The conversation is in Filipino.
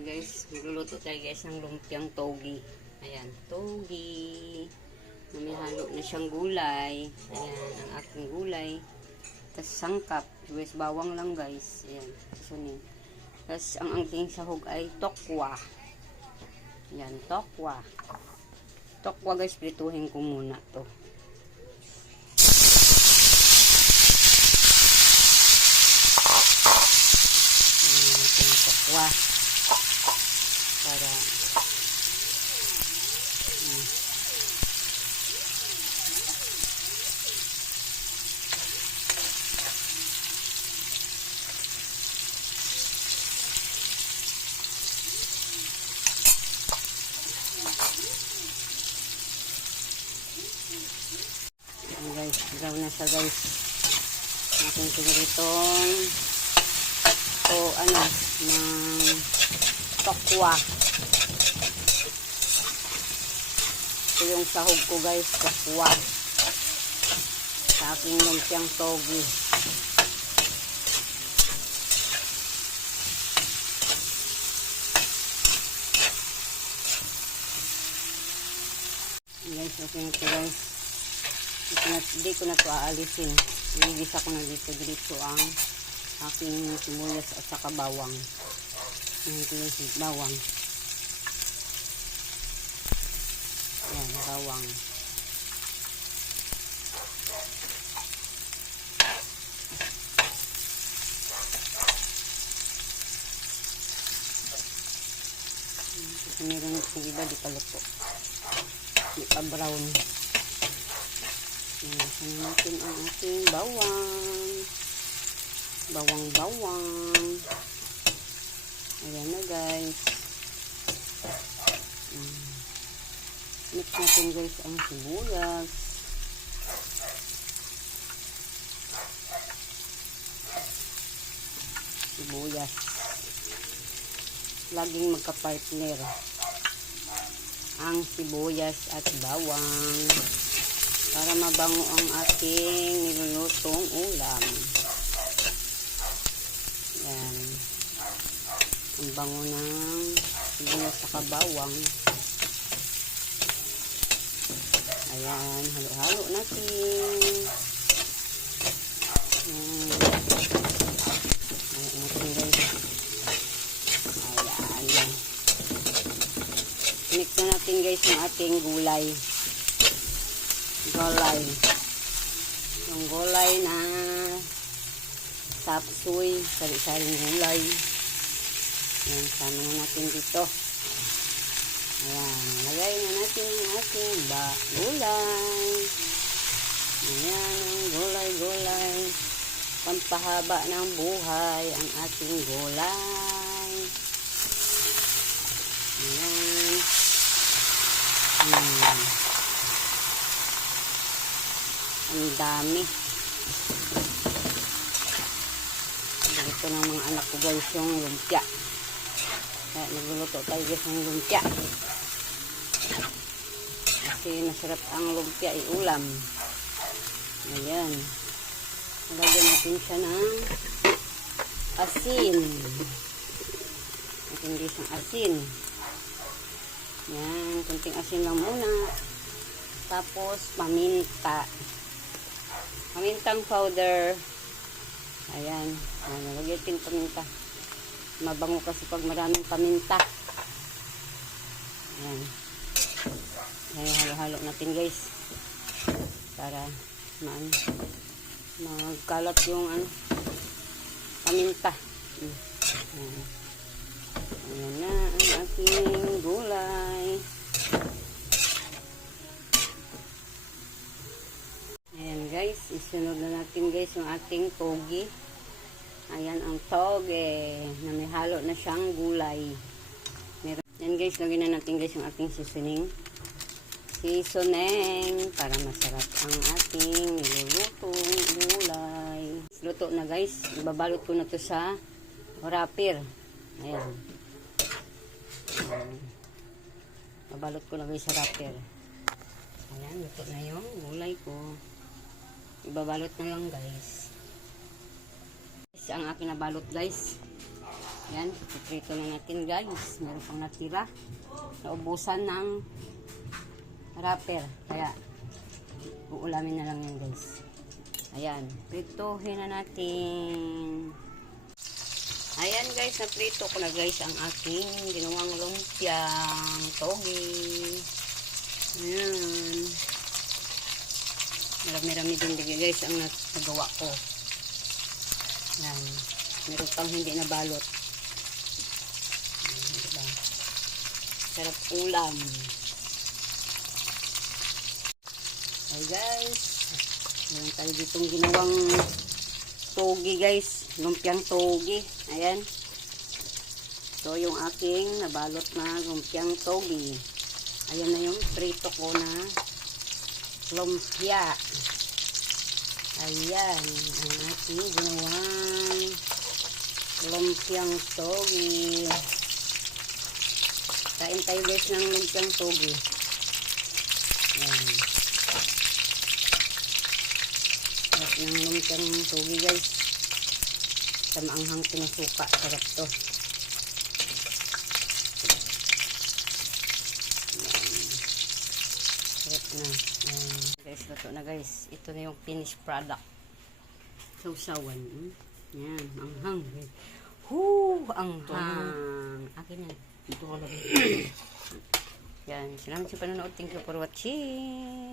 Ayan guys, magluluto tayo guys ng lumpiang togi. Ayan, togi. May halo na siyang gulay. Ayan, ang aking gulay. Tapos sangkap. Guys, bawang lang guys. Ayan, susunin. Tapos ang aking sahog ay tokwa. Ayan, tokwa. Tokwa guys, prituhin ko muna to. Ayan, ating tokwa. Para guys, brown na siya guys. Aking piniritong ng tokwa. Ito yung sahog ko guys, tokwa. Sa aking lumpiang togi. Guys, okay na ito guys. Hindi ko na ito aalisin. Iligisa ko na dito ang aking sibuyas at saka bawang. Ito yung bawang. Ayan, bawang. Kasi meron yung iba di paluto. Di pa brown. Ayan, natin ang ating bawang. Bawang. Ayan na guys. Mix natin guys ang sibuyas. Laging magka-partner ang sibuyas at bawang para mabango ang ating nilulutong ulam. Yan. Ang bango ng sibuyas at bawang. Ayan, halo-halo natin. Halo natin guys. Ayan. Mix na natin guys yung ating gulay. Yung gulay na sapsoy, sari-saring gulay. Ayan, sama na natin dito. Ayan, lagay na natin yung ating gulay. Ayan, gulay. Pampahaba ng buhay ang ating gulay. Ayan. Ang dami. Ito ng mga anak ko guys yung lumpia. Kaya nagluluto tayo guys ng lumpia. Kasi masarap ang lumpia iulam. Ayan. Lagyan natin siya ng asin. Natin guys ng asin. Ayan. Kunting asin lang muna. Tapos paminta. Pamintang powder. Ayan. Nalagyan natin paminta. Mabango kasi pag maraming paminta. Ayan. Ayan, halo-halo natin guys. Para magkalat yung paminta. Ayan na ang aking gulay. Ayan guys, isunod na natin guys yung ating togi. Ayan ang toge na may halo na siyang gulay. Ayan guys, lagyan na natin guys yung ating seasoning para masarap ang ating nilulutong gulay. Luto na guys, ibabalot ko na to sa wrapper. Ayan. Babalot ko na guys sa wrapper. Ayan, luto na yung gulay ko. Ibabalot na lang guys. Ang aking nabalot guys. Yan, iprito na natin guys. Meron pang natira. Naubusan ng wrapper. Kaya, uulamin na lang yan guys. Ayan, prituhin na natin. Ayan guys, naprito ko na guys ang aking ginawang lumpiang togi. Ayan. Marami-rami din guys ang nagawa ko. Ayan. Meron pang hindi nabalot. Ayan, diba? Sarap ulam. Ay guys, meron tayo ditong ginawang togi guys, lumpiang togi. Ayan. So yung aking nabalot na lumpiang togi. Ayan na yung prito ko na lumpia. Ayan ang aking ginawang lumpiang togi. Kain tayo guys ng lumpiang togi. Ayan. Sarap ng lumpiang togi guys. Sa maanghang tinasuka. Sarap to. Ayan. Sarap na. Ayan. Guys, luto na guys. Ito na yung finished product. Sausawan. Ayan. Anghang. Anghang. Akin yan. Ito ko lang. Yan. Salamat sa panonood. Thank you for watching.